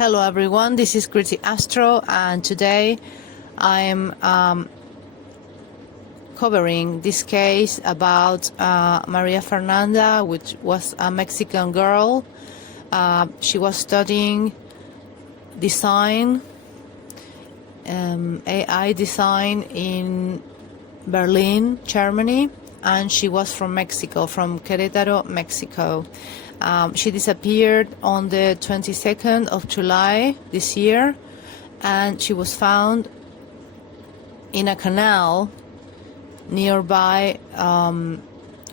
Hello everyone, this is Kriti Astro, and today I'm covering this case about Maria Fernanda, which was a Mexican girl. She was studying design, AI design in Berlin, Germany, and she was from Mexico, from Querétaro, Mexico. She disappeared on the 22nd of July this year, and she was found in a canal nearby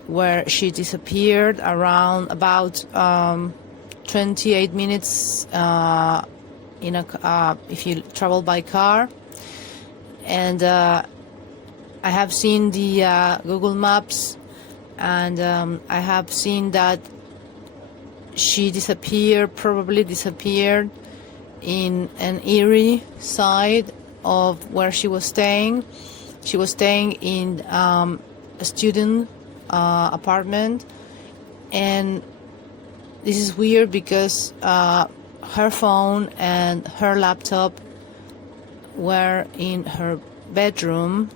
where she disappeared around about 28 minutes if you travel by car. And I have seen the Google Maps, and I have seen that she probably disappeared in an eerily side of where she was staying. She was staying in a student apartment, and this is weird because her phone and her laptop were in her bedroom,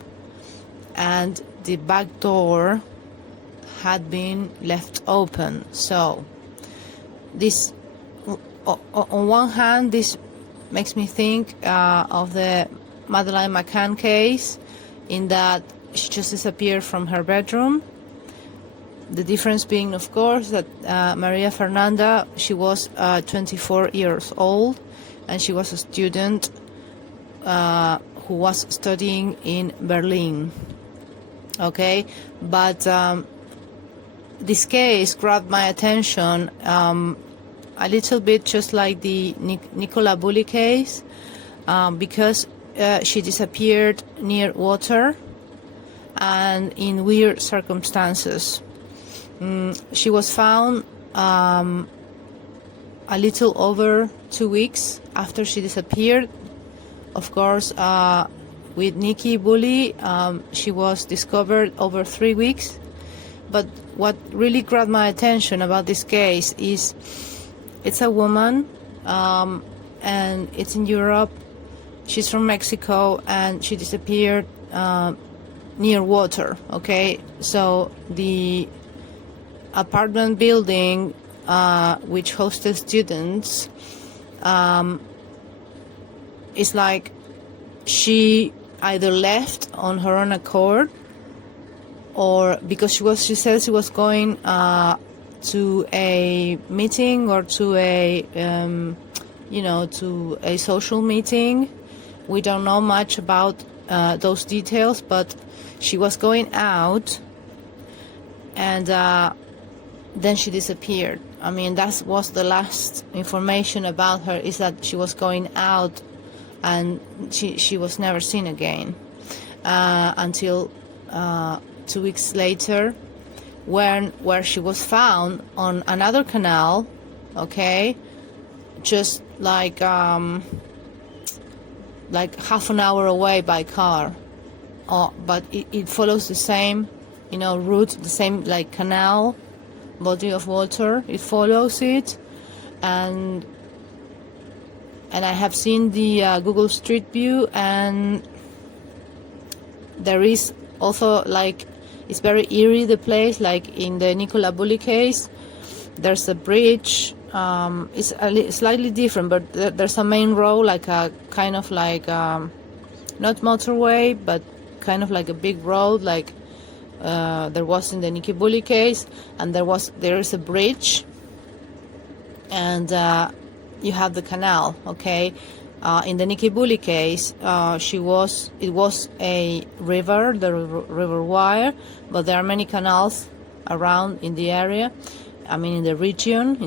and the back door had been left open. So this, on one hand, this makes me think of the Madeleine McCann case, in that she just disappeared from her bedroom. The difference being, of course, that Maria Fernanda, she was 24 years old, and she was a student who was studying in Berlin. Okay, but this case grabbed my attention a little bit, just like the Nicola Bulley case, because she disappeared near water and in weird circumstances. She was found a little over 2 weeks after she disappeared. Of course, with Nikki Bulley, she was discovered over 3 weeks. But what really grabbed my attention about this case is it's a woman, and it's in Europe. She's from Mexico, and she disappeared near water. Okay, so the apartment building which hosted students is like she either left on her own accord, or because she says she was going to a meeting or to a to a social meeting. We don't know much about those details, but she was going out, and then she disappeared. I mean, that was the last information about her, is that she was going out, and she was never seen again until 2 weeks later, where she was found on another canal, okay, just like half an hour away by car, but it follows the same route, the same like canal, body of water. It follows it, and I have seen the Google Street View, and there is also, like, it's very eerie, the place, like in the Nicola Bulley case. There's a bridge. It's slightly different, but there's a main road, like a kind of like not motorway, but kind of like a big road, like there was in the Nikki Bulley case, and there is a bridge, and you have the canal. Okay, in the Nikki Bulley case, it was a river, the river Wyre, but there are many canals around in the area. I mean, in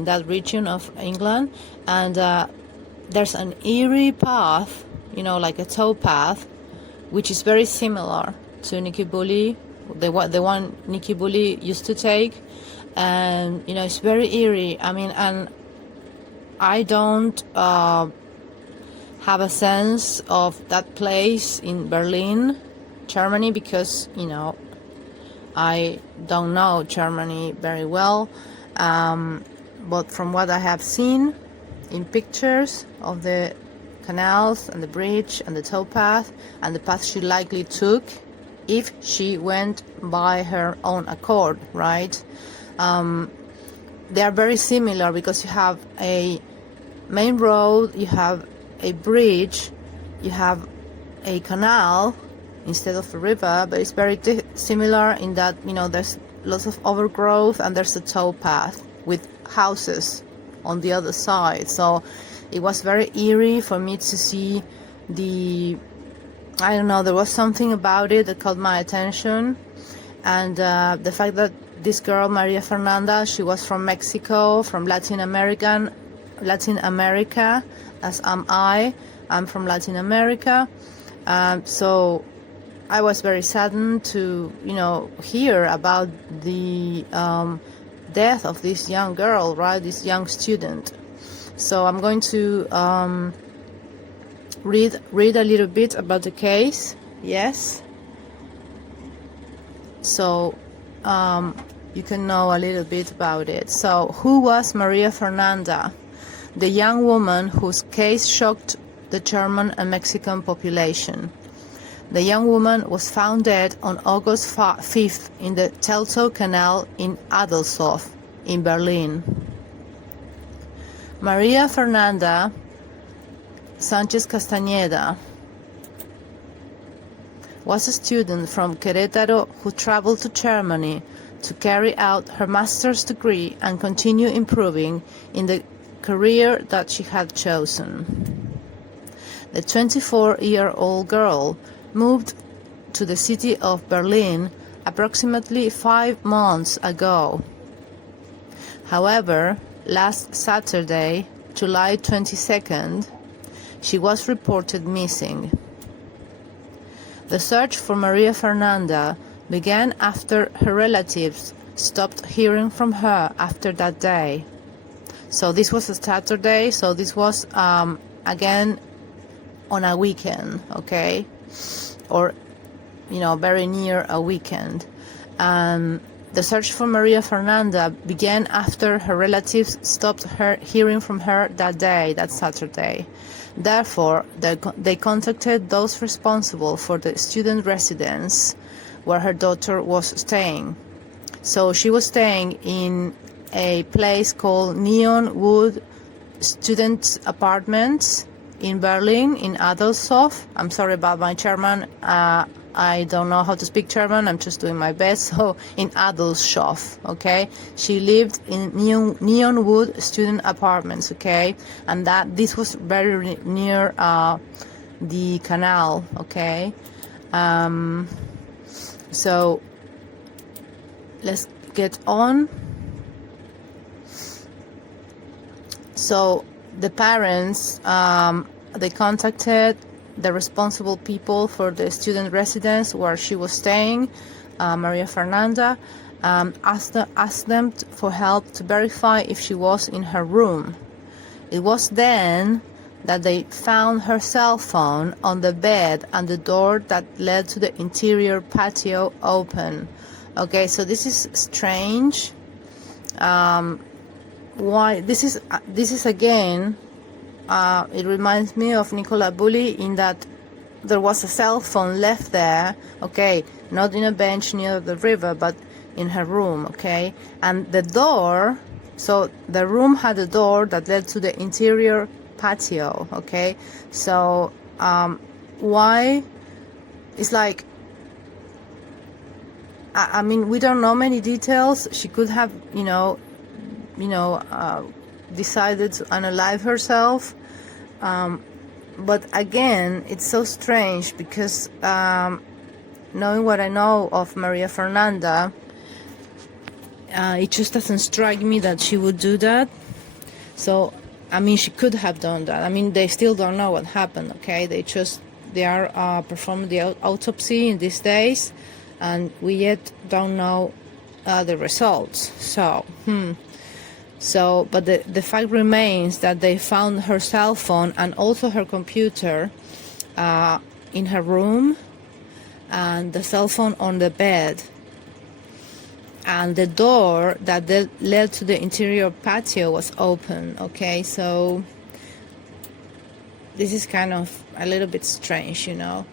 that region of England, and there's an eerie path, like a tow path, which is very similar to Nikki Bulley, the one Nikki Bulley used to take, and it's very eerie. I mean, and I don't have a sense of that place in Berlin, Germany, because I don't know Germany very well. But from what I have seen, in pictures of the canals and the bridge and the towpath and the path she likely took if she went by her own accord, right? They are very similar because you have a main road, you have a bridge, you have a canal instead of a river, but it's very similar in that, you know, there's lots of overgrowth and there's a towpath with houses on the other side. So it was very eerie for me to see I don't know, there was something about it that caught my attention. And the fact that this girl, Maria Fernanda, she was from Mexico, from Latin America, as am I. I'm from Latin America. So I was very saddened to, you know, hear about the death of this young girl, right, this young student. So I'm going to read a little bit about the case. Yes. So you can know a little bit about it. So who was Maria Fernanda, the young woman whose case shocked the German and Mexican population? The young woman was found dead on August 5th in the Teltow Canal in Adelshof in Berlin. Maria Fernanda Sánchez Castañeda was a student from Querétaro who traveled to Germany to carry out her master's degree and continue improving in the career that she had chosen. The 24-year-old girl moved to the city of Berlin approximately 5 months ago. However, last Saturday, July 22nd, she was reported missing. The search for Maria Fernanda began after her relatives stopped hearing from her after that day. So this was a Saturday, so this was again on a weekend, okay? Or, you know, very near a weekend. The search for Maria Fernanda began after her relatives stopped hearing from her that day, that Saturday. Therefore, they contacted those responsible for the student residence where her daughter was staying. So she was staying in a place called Neon Wood Student Apartments in Berlin, in Adelshof. I'm sorry about my German. I don't know how to speak German. I'm just doing my best. So in Adelshof, okay? She lived in Neon Wood Student Apartments, okay? And this was very near the canal, okay? So let's get on. So the parents, they contacted the responsible people for the student residence where she was staying, Maria Fernanda, asked them for help to verify if she was in her room. It was then that they found her cell phone on the bed and the door that led to the interior patio open. Okay, so this is strange. Why this is again, it reminds me of Nicola Bulley in that there was a cell phone left there, okay, not in a bench near the river, but in her room, okay, and the door, so the room had a door that led to the interior patio, okay, so why? It's like, I mean, we don't know many details. She could have, decided to unalive herself. But again, it's so strange because knowing what I know of Maria Fernanda, it just doesn't strike me that she would do that. So, I mean, she could have done that. I mean, they still don't know what happened, okay? They are performing the autopsy in these days, and we yet don't know the results. So, but the fact remains that they found her cell phone and also her computer in her room, and the cell phone on the bed, and the door that led to the interior patio was open, okay? So this is kind of a little bit strange, you know.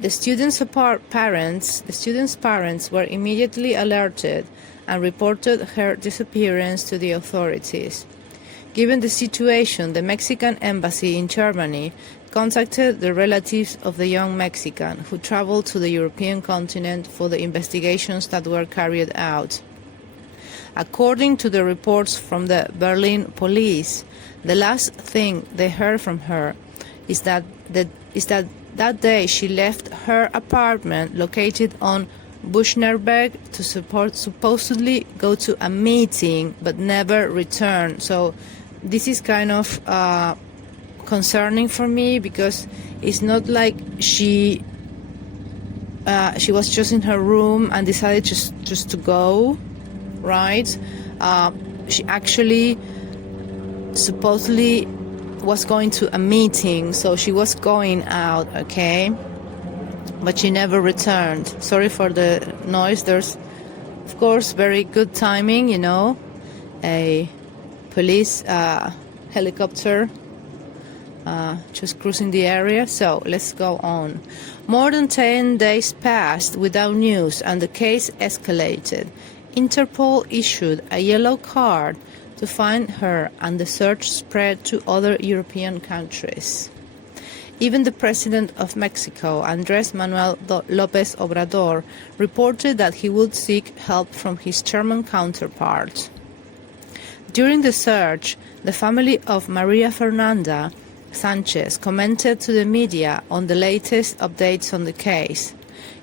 The students' parents were immediately alerted and reported her disappearance to the authorities. Given the situation, the Mexican embassy in Germany contacted the relatives of the young Mexican who traveled to the European continent for the investigations that were carried out. According to the reports from the Berlin police, the last thing they heard from her is that day she left her apartment located on Buschnerberg to supposedly go to a meeting but never return. So this is kind of concerning for me, because it's not like she was just in her room and decided just to go, right? She actually supposedly was going to a meeting, so she was going out, okay? But she never returned. Sorry for the noise. There's, of course, very good timing, you know, a police helicopter just cruising the area. So let's go on. More than 10 days passed without news and the case escalated. Interpol issued a yellow card to find her, and the search spread to other European countries. Even the president of Mexico, Andrés Manuel López Obrador, reported that he would seek help from his German counterpart. During the search, the family of Maria Fernanda Sánchez commented to the media on the latest updates on the case.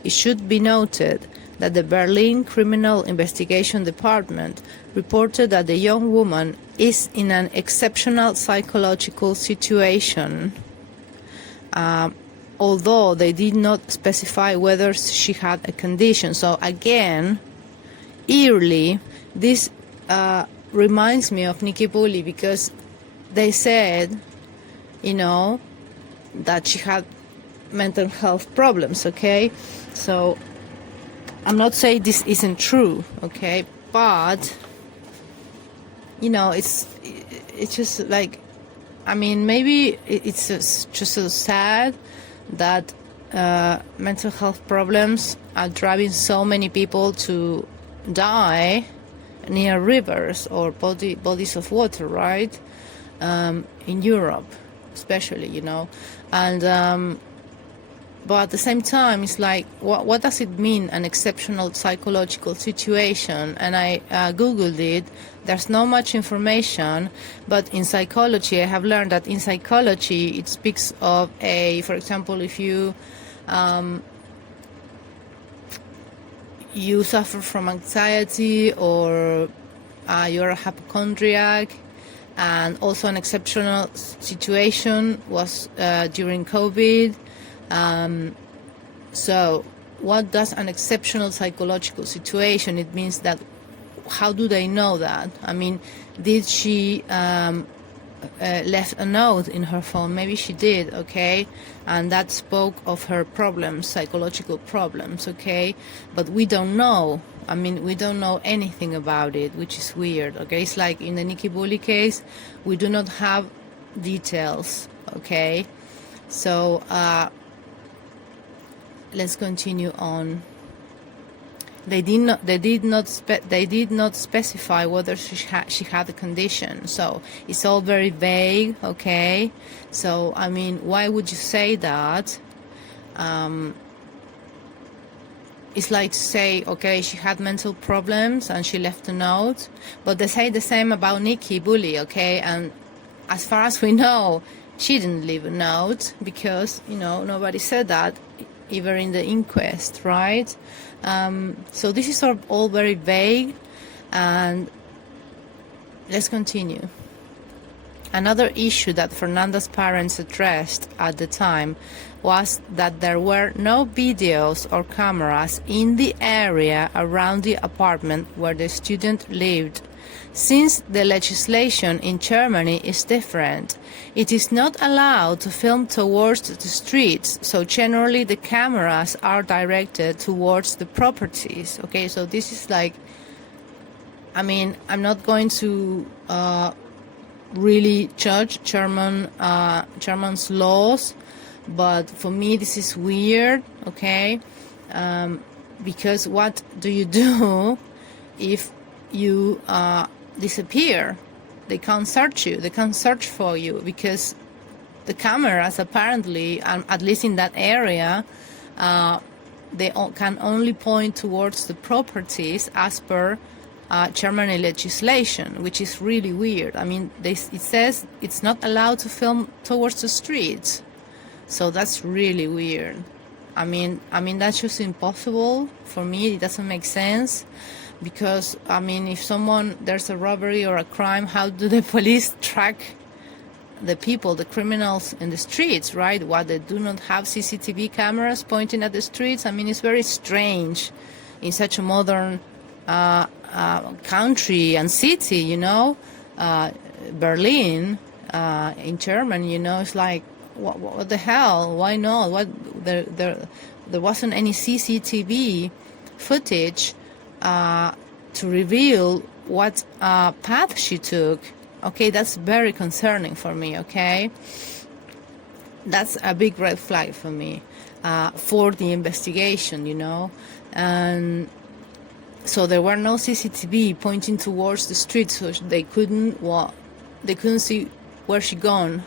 It should be noted that the Berlin Criminal Investigation Department reported that the young woman is in an exceptional psychological situation, although they did not specify whether she had a condition. So again, eerily, this reminds me of Nikki Bulley, because they said, you know, that she had mental health problems, okay? So I'm not saying this isn't true, okay? But, you know, it's just like, I mean, maybe it's just so sad that mental health problems are driving so many people to die near rivers or bodies of water, right? In Europe, especially, you know. And but at the same time, it's like, what does it mean, an exceptional psychological situation? And I Googled it. There's not much information, but in psychology, I have learned that in psychology, it speaks of for example, if you suffer from anxiety, or you're a hypochondriac, and also an exceptional situation was during COVID. So what does an exceptional psychological situation? It means that, how do they know that? I mean, did she left a note in her phone? Maybe she did, okay? And that spoke of her problems, psychological problems, okay? But we don't know. I mean, we don't know anything about it, which is weird, okay? It's like in the Nikki Bulley case, we do not have details, okay? So let's continue on. They did not specify whether she had a condition. So it's all very vague, okay? So I mean, why would you say that? It's like to say, okay, she had mental problems and she left a note, but they say the same about Nikki Bulley, okay? And as far as we know, she didn't leave a note, because, you know, nobody said that, even in the inquest, right? So this is all very vague, and let's continue. Another issue that Fernanda's parents addressed at the time was that there were no videos or cameras in the area around the apartment where the student lived. Since the legislation in Germany is different, it is not allowed to film towards the streets, so generally the cameras are directed towards the properties. Okay, so this is like, I mean, I'm not going to really judge German's laws, but for me this is weird, okay? Because what do you do if you disappear? They can't search you. They can't search for you because the cameras apparently, at least in that area, they can only point towards the properties as per German legislation, which is really weird. I mean, it says it's not allowed to film towards the streets, so that's really weird. I mean that's just impossible for me. It doesn't make sense because I mean, if there's a robbery or a crime, how do the police track the people, the criminals in the streets, right? What, they do not have CCTV cameras pointing at the streets? I mean, it's very strange in such a modern country and city, you know, Berlin in Germany, you know, it's like, what the hell? Why not? There wasn't any CCTV footage to reveal what path she took. Okay, that's very concerning for me, okay? That's a big red flag for me, for the investigation, you know? And so there were no CCTV pointing towards the street, so they couldn't see where she gone,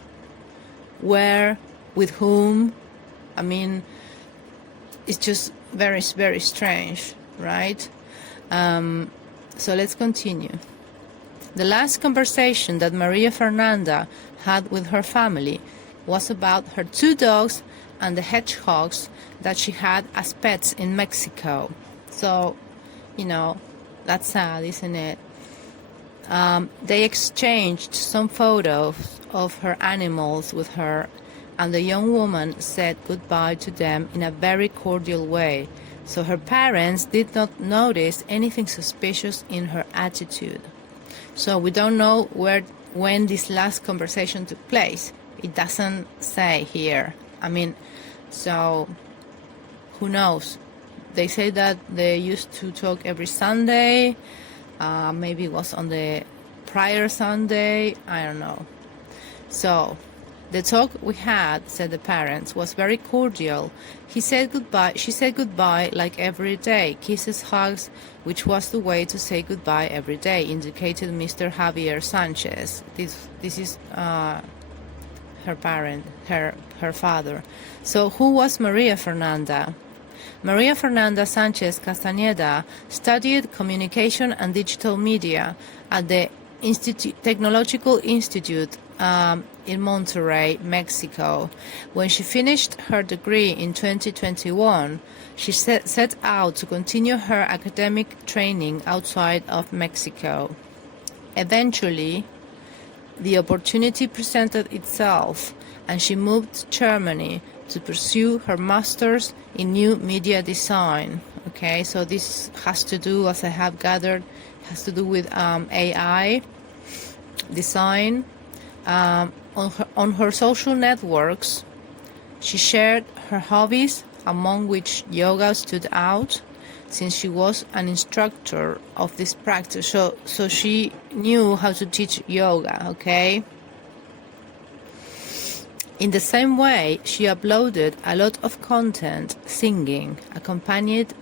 where, with whom. I mean, it's just very, very strange, right? So let's continue. The last conversation that Maria Fernanda had with her family was about her 2 dogs and the hedgehogs that she had as pets in Mexico. So, you know, that's sad, isn't it? They exchanged some photos of her animals with her, and the young woman said goodbye to them in a very cordial way. So her parents did not notice anything suspicious in her attitude. So we don't know when this last conversation took place. It doesn't say here. I mean, so who knows? They say that they used to talk every Sunday. Maybe it was on the prior Sunday. I don't know. So the talk we had, said the parents, was very cordial. She said goodbye like every day. Kisses, hugs, which was the way to say goodbye every day, indicated Mr. Javier Sánchez. This is her parent, her father. So who was Maria Fernanda? Maria Fernanda Sánchez Castañeda studied communication and digital media at the Technological Institute in Monterrey, Mexico. When she finished her degree in 2021, she set out to continue her academic training outside of Mexico. Eventually, the opportunity presented itself, and she moved to Germany to pursue her master's in new media design. Okay, so this has to do, as I have gathered, has to do with AI design. On her social networks, she shared her hobbies, among which yoga stood out, since she was an instructor of this practice. So she knew how to teach yoga, okay? In the same way, she uploaded a lot of content singing, accompanied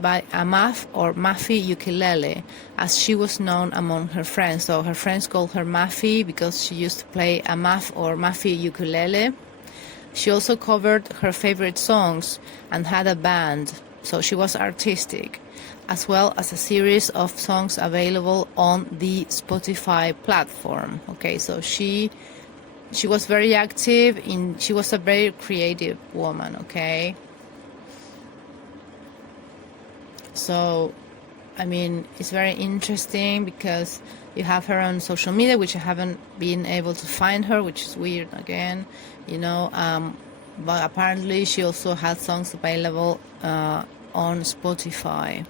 by a muff or muffy ukulele, as she was known among her friends. So her friends called her Muffy because she used to play a muff or muffy ukulele. She also covered her favorite songs and had a band, so she was artistic, as well as a series of songs available on the Spotify platform. Okay, so she was very active, she was a very creative woman, okay? So, I mean, it's very interesting because you have her on social media, which I haven't been able to find her, which is weird again, you know, but apparently she also had songs available on Spotify.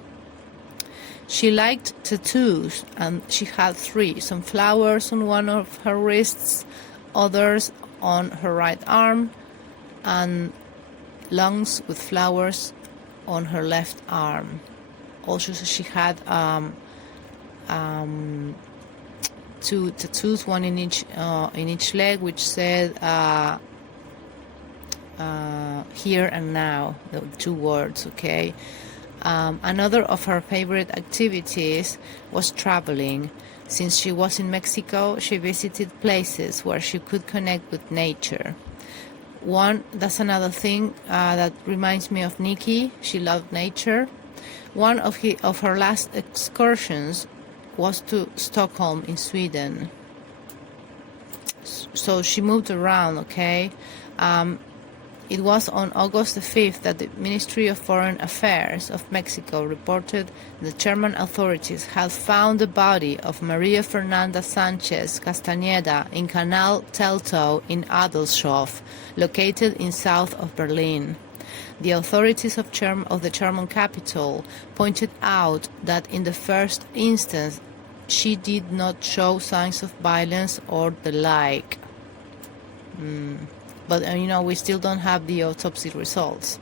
She liked tattoos, and she had 3, some flowers on one of her wrists, others on her right arm, and lungs with flowers on her left arm. Also, she had 2 tattoos, one in each leg, which said here and now, the 2 words, okay? Another of her favorite activities was traveling. Since she was in Mexico, she visited places where she could connect with nature. That's another thing that reminds me of Nikki. She loved nature. One of her last excursions was to Stockholm in Sweden. So she moved around, okay? It was on August the 5th that the Ministry of Foreign Affairs of Mexico reported the German authorities had found the body of Maria Fernanda Sánchez Castañeda in Canal Teltow in Adelshof, located in south of Berlin. The authorities of the German capital pointed out that in the first instance she did not show signs of violence or the like. But, we still don't have the autopsy results.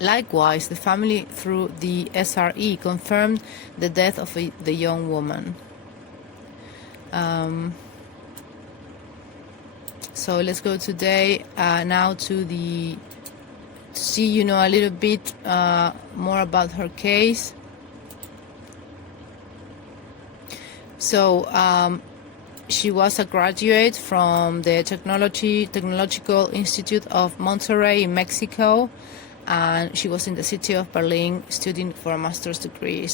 Likewise, the family, through the SRE, confirmed the death of the young woman. So let's go today now to see, a little bit more about her case. So, she was a graduate from the Technological Institute of Monterrey in Mexico, and she was in the city of Berlin studying for a master's degree.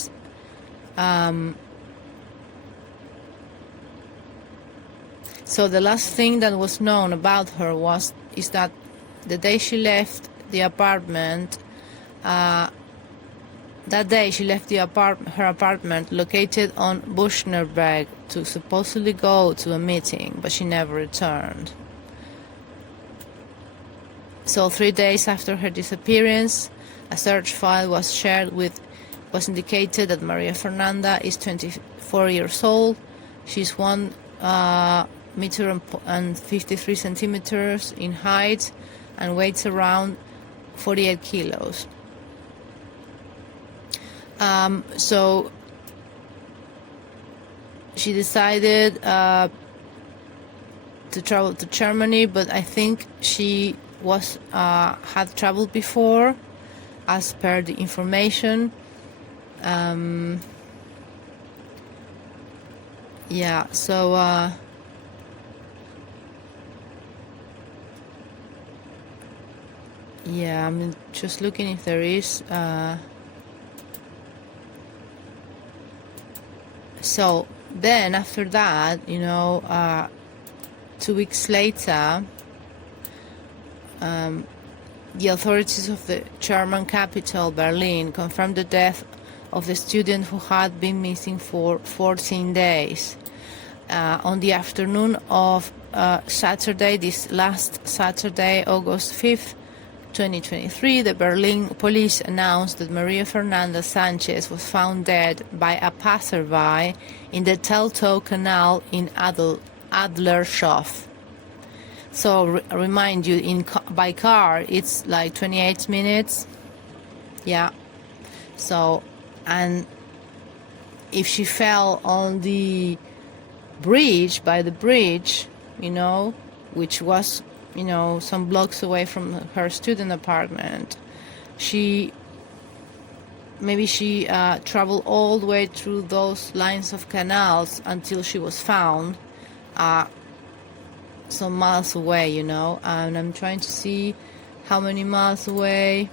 So the last thing that was known about her is that the day she left the apartment, her apartment located on Buschnerberg to supposedly go to a meeting, but she never returned. So 3 days after her disappearance, a search file was indicated that Maria Fernanda is 24 years old. She's 1 meter and 53 centimeters in height and weighs around 48 kilos. So she decided to travel to Germany, but I think she had traveled before, as per the information. So I'm just looking if there is. So then after that, 2 weeks later, the authorities of the German capital, Berlin, confirmed the death of the student who had been missing for 14 days. On the afternoon of this last Saturday, August 5th, 2023, the Berlin police announced that Maria Fernanda Sánchez was found dead by a passerby in the Teltow Canal in Adlershof. So remind you, by car it's like 28 minutes. Yeah. So, and if she fell on the bridge, which was some blocks away from her student apartment, maybe she traveled all the way through those lines of canals until she was found some miles away, and I'm trying to see how many miles away.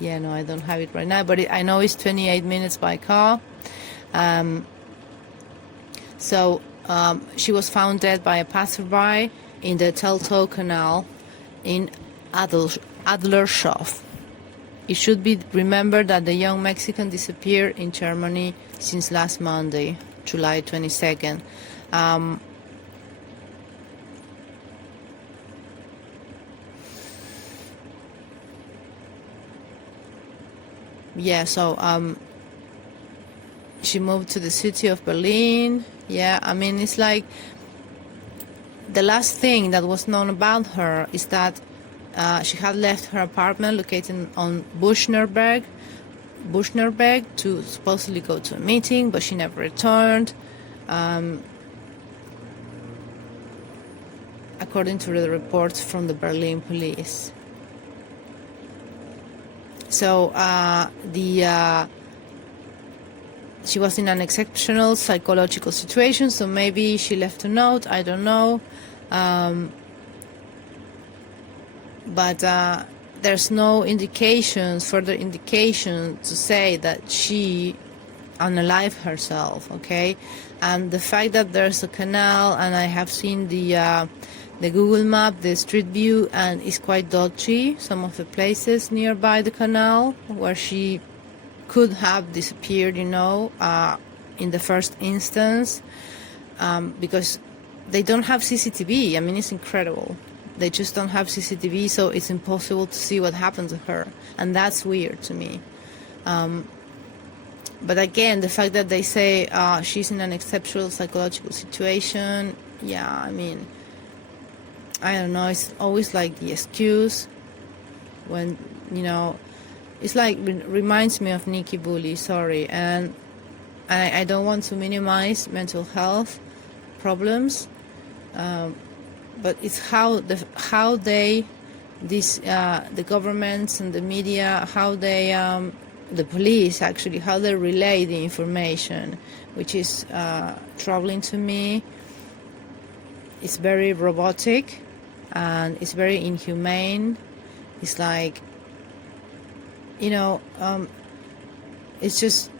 I don't have it right now, but I know it's 28 minutes by car. So she was found dead by a passerby in the Teltow Canal in Adlershof. It should be remembered that the young Mexican disappeared in Germany since last Monday, July 22nd. She moved to the city of Berlin. It's like the last thing that was known about her is that she had left her apartment located on Buschnerberg, Bushnerbeck to supposedly go to a meeting, but she never returned. According to the reports from the Berlin police. So she was in an exceptional psychological situation, so maybe she left a note, I don't know. But there's no further indication to say that she unalived herself, okay? And the fact that there's a canal, and I have seen the Google map, the street view, and it's quite dodgy, some of the places nearby the canal where she could have disappeared, in the first instance, because they don't have CCTV. I mean, it's incredible. They just don't have CCTV, so it's impossible to see what happened to her, and that's weird to me. But again, the fact that they say she's in an exceptional psychological situation, yeah, I mean, I don't know, it's always like the excuse when, it's like, reminds me of Nikki Bulley, sorry, and I don't want to minimize mental health problems, but it's the governments and the media, the police actually, how they relay the information, which is troubling to me. It's very robotic and it's very inhumane. It's like, it's just,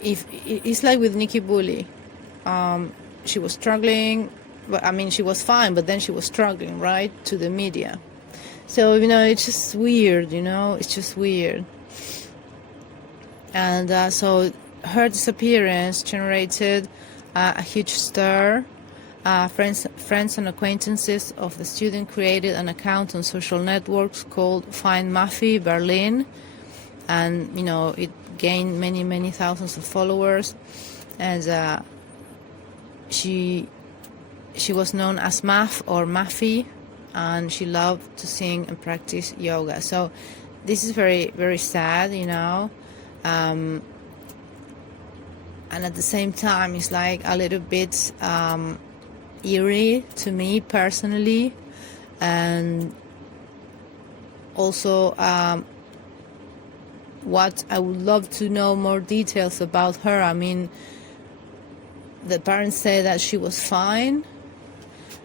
it's like with Nikki Bulley. She was struggling, but I mean, she was fine, but then she was struggling, right, to the media. So, it's just weird, it's just weird. And so her disappearance generated a huge stir. Friends and acquaintances of the student created an account on social networks called Find Mafi Berlin, and it gained many thousands of followers, and she was known as Maf or Mafi, and she loved to sing and practice yoga. So this is very, very sad, and at the same time it's like a little bit eerie to me personally, and also what I would love to know more details about her. I mean, the parents say that she was fine,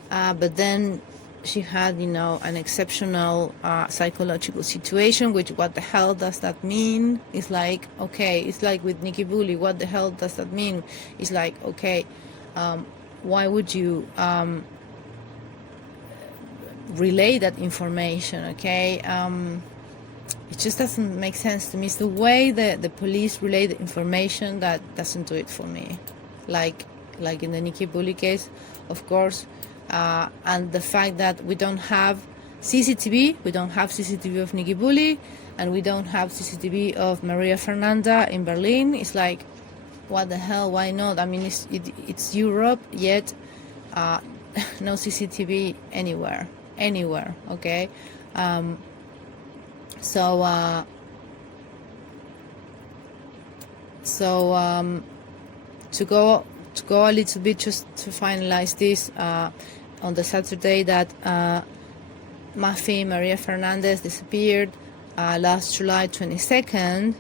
but then she had, an exceptional psychological situation, which, what the hell does that mean? It's like, okay, it's like with Nikki Bulley, what the hell does that mean? It's like, okay, why would you relay that information, okay? It just doesn't make sense to me. It's the way the police relay the information that doesn't do it for me. Like in the Nikki Bulley case, of course, and the fact that we don't have CCTV of Nikki Bulley, and we don't have CCTV of Maria Fernanda in Berlin. It's like, what the hell, why not? I mean, it's Europe, yet no CCTV anywhere, okay? So to go a little bit, just to finalize this, on the Saturday that Mafi Maria Fernandez disappeared last July 22nd,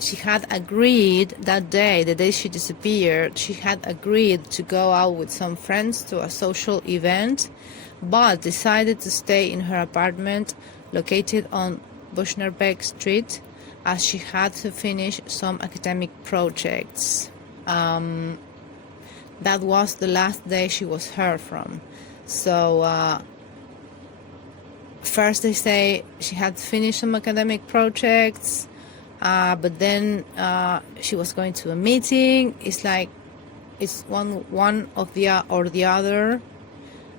she had agreed that day, the day she disappeared, she had agreed to go out with some friends to a social event, but decided to stay in her apartment located on Bushnerbeck Street, as she had to finish some academic projects. That was the last day she was heard from. So first they say she had finished some academic projects, but then she was going to a meeting. It's like, it's one of the or the other.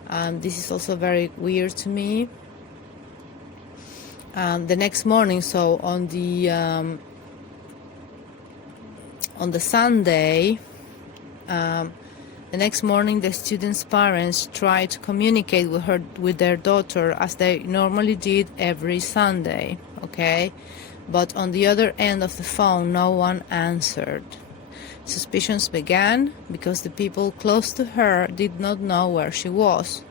This is also very weird to me. The next morning, so on the Sunday, the next morning, the student's parents tried to communicate with their daughter as they normally did every Sunday. okay? But on the other end of the phone, no one answered. Suspicions began because the people close to her did not know where she was.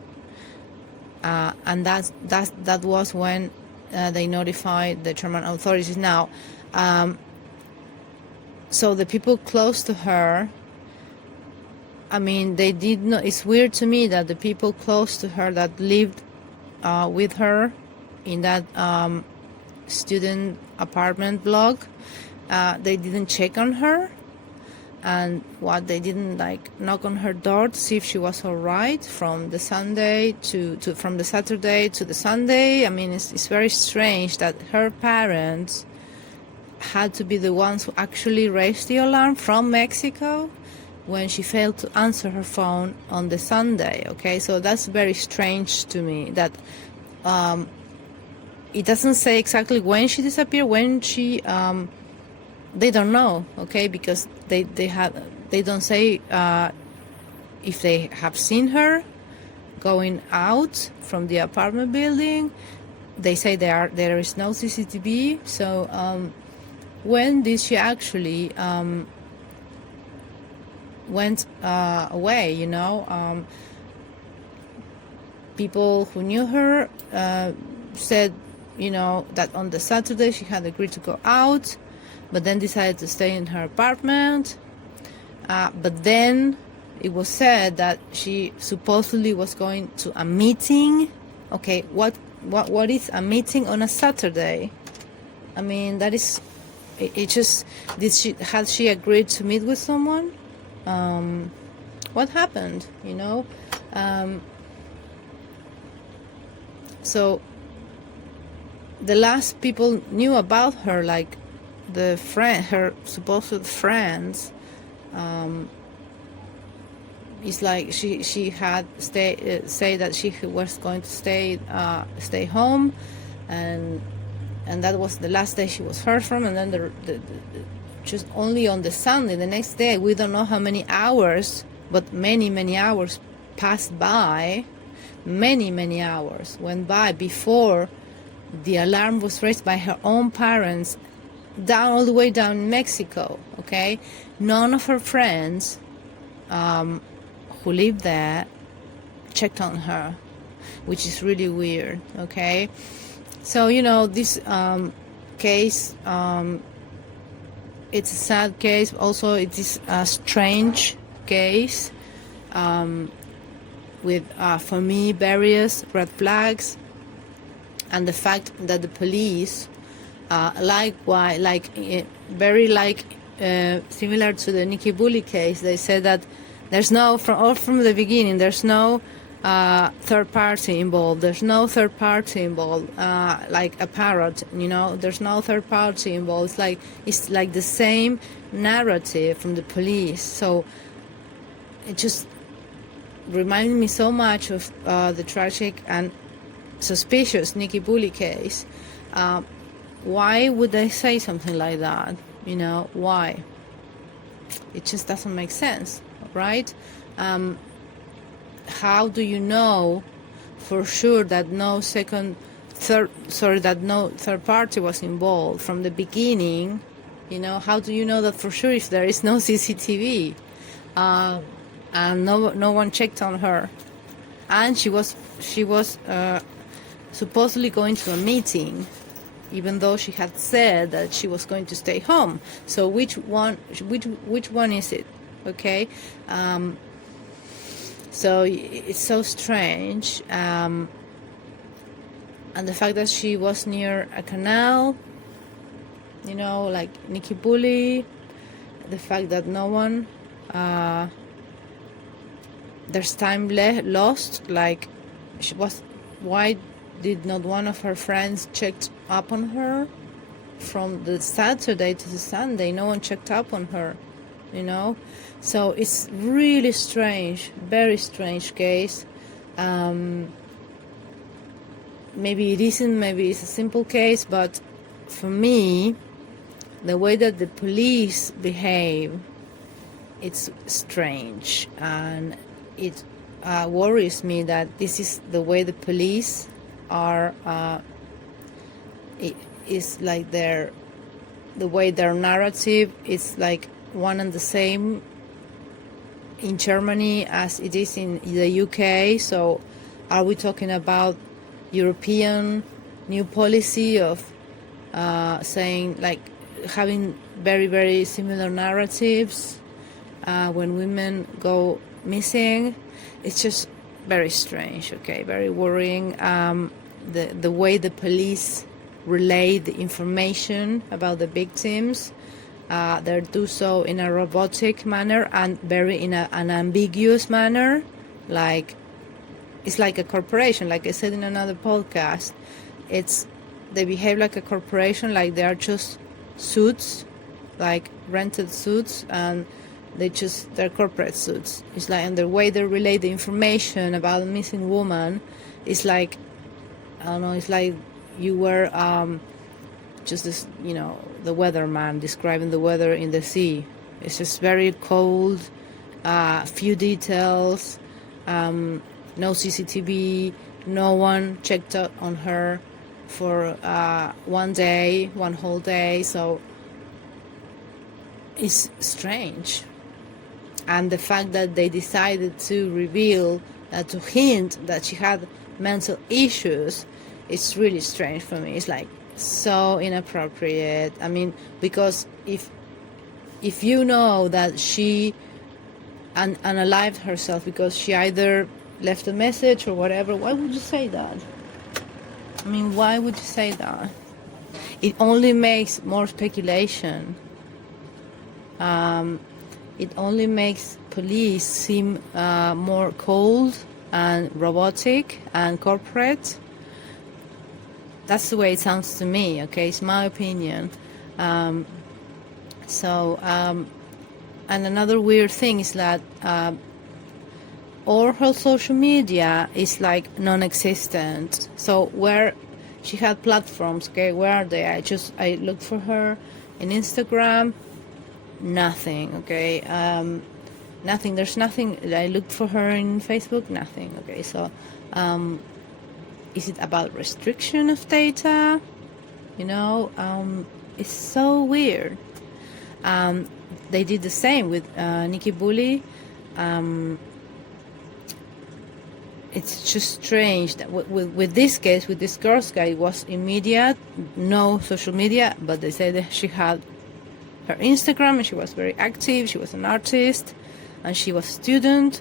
And that was when they notified the German authorities. Now, so the people close to her, I mean, they did not. It's weird to me that the people close to her that lived with her in that student apartment block, they didn't check on her, and they didn't like knock on her door to see if she was all right from the Saturday to the Sunday. I mean, it's very strange that her parents had to be the ones who actually raised the alarm from Mexico when she failed to answer her phone on the Sunday, okay? So that's very strange to me that it doesn't say exactly when she disappeared, when she, they don't know, okay? Because they don't say if they have seen her going out from the apartment building. They say there is no CCTV, so when did she actually went away, you know? People who knew her said, you know, that on the Saturday she had agreed to go out, but then decided to stay in her apartment. But then it was said that she supposedly was going to a meeting. Okay, what is a meeting on a Saturday? I mean, that is, it just, had she agreed to meet with someone? What happened, you know? So the last people knew about her, like her supposed friends, it's like she had say that she was going to stay home, and that was the last day she was heard from, and then just only on the Sunday, the next day, we don't know how many hours, but many hours passed by. Many hours went by before the alarm was raised by her own parents, all the way down in Mexico, okay? None of her friends who lived there checked on her, which is really weird, okay? So, you know, this case, it's a sad case. Also, it is a strange case with, for me, various red flags, and the fact that the police, similar to the Nikki Bulley case, they said that there's no, from the beginning, there's no third party involved. There's no third party involved, like a parrot, you know. There's no third party involved. It's like the same narrative from the police. So it just reminded me so much of the tragic and suspicious Nikki Bulley case. Why would they say something like that? You know, why? It just doesn't make sense, right? How do you know for sure that no third party was involved from the beginning? You know, how do you know that for sure if there is no CCTV and no one checked on her, and she was supposedly going to a meeting, even though she had said that she was going to stay home? So which one is it? Okay. So it's so strange, and the fact that she was near a canal, you know, like Nikki Bulley, the fact that no one, there's time lost, like she was, why did not one of her friends check up on her from the Saturday to the Sunday? No one checked up on her, you know. So it's really strange, very strange case. Maybe it isn't, maybe it's a simple case, but for me, the way that the police behave, it's strange, and it worries me that this is the way the police are. is like the way their narrative is like one and the same in Germany as it is in the UK. So are we talking about European new policy of saying like having very, very similar narratives when women go missing? It's just very strange, okay, very worrying. The way the police relay the information about the victims, they do so in a robotic manner and very in an ambiguous manner. Like, it's like a corporation, like I said in another podcast. They behave like a corporation, like they are just suits, like rented suits, and they're corporate suits. It's like, and the way they relay the information about a missing woman is like, I don't know, it's like you were just this, the weatherman describing the weather in the sea. It's just very cold, few details, no CCTV, no one checked up on her for one whole day. So it's strange. And the fact that they decided to reveal, to hint that she had mental issues, it's really strange for me. It's like so inappropriate. I mean, because if you know that she unalived herself because she either left a message or whatever, why would you say that? I mean, why would you say that? It only makes more speculation. It only makes police seem more cold and robotic and corporate. That's the way it sounds to me, okay? It's my opinion. And another weird thing is that all her social media is like non-existent. So where she had platforms, okay, where are they? I looked for her in Instagram, nothing, okay? Nothing, there's nothing. I looked for her in Facebook, nothing, okay? So is it about restriction of data? It's so weird. They did the same with Nikki Bulley. It's just strange that with this case, with this girl's guy, it was immediate, no social media, but they said that she had her Instagram and she was very active. She was an artist and she was a student.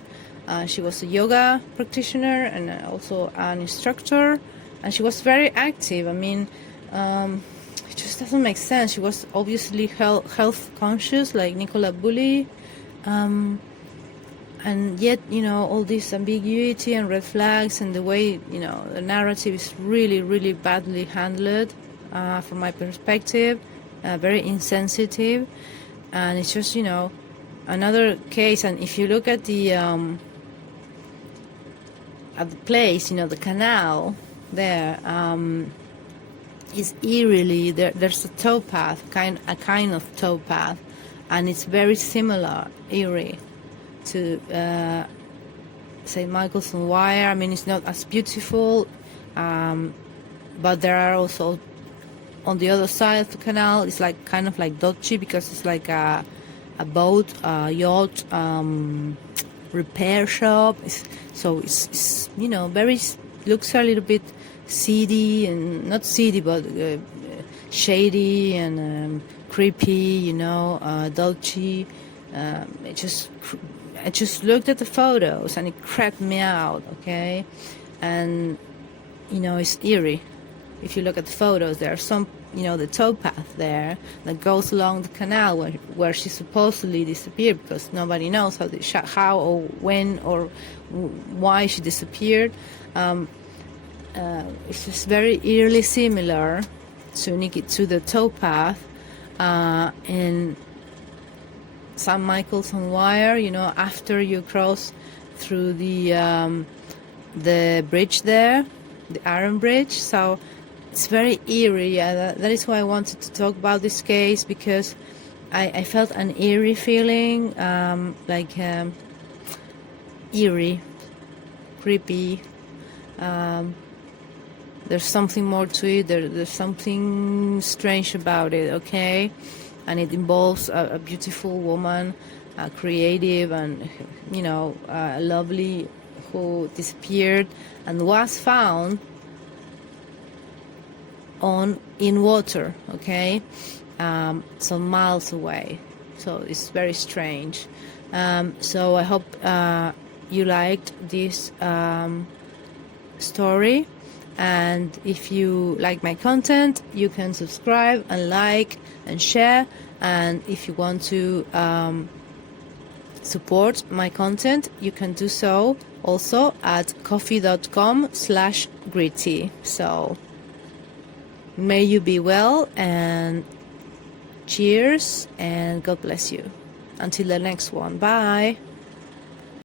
She was a yoga practitioner and also an instructor, and she was very active. I mean, it just doesn't make sense. She was obviously health conscious, like Nicola Bulley, and yet, all this ambiguity and red flags and the way, the narrative is really, really badly handled from my perspective, very insensitive, and it's just, another case. And if you look at the place, the canal there, is eerily there's a towpath, a kind of towpath, and it's very similar, eerie, to St. Michael's and Wyre. I mean, it's not as beautiful, but there are also on the other side of the canal. It's like kind of like dodgy because it's like a boat, yacht, repair shop. It's very, looks a little bit seedy, and not seedy, but shady and creepy, dodgy. I just looked at the photos and it creeped me out, okay? And, it's eerie. If you look at the photos, there are some, the towpath there that goes along the canal where she supposedly disappeared, because nobody knows how or when or why she disappeared. It's just very eerily similar to the towpath in St. Michael's on Wyre, after you cross through the bridge there, the Iron Bridge. So it's very eerie. That is why I wanted to talk about this case, because I felt an eerie feeling, eerie, creepy. there's something more to it. There's something strange about it, okay? And it involves a beautiful woman, creative and, lovely, who disappeared and was found in water, okay? Some miles away. So it's very strange. So I hope you liked this story, and if you like my content, you can subscribe and like and share, and if you want to support my content, you can do so also at coffee.com/gritty. So may you be well, and cheers, and God bless you. Until the next one. Bye.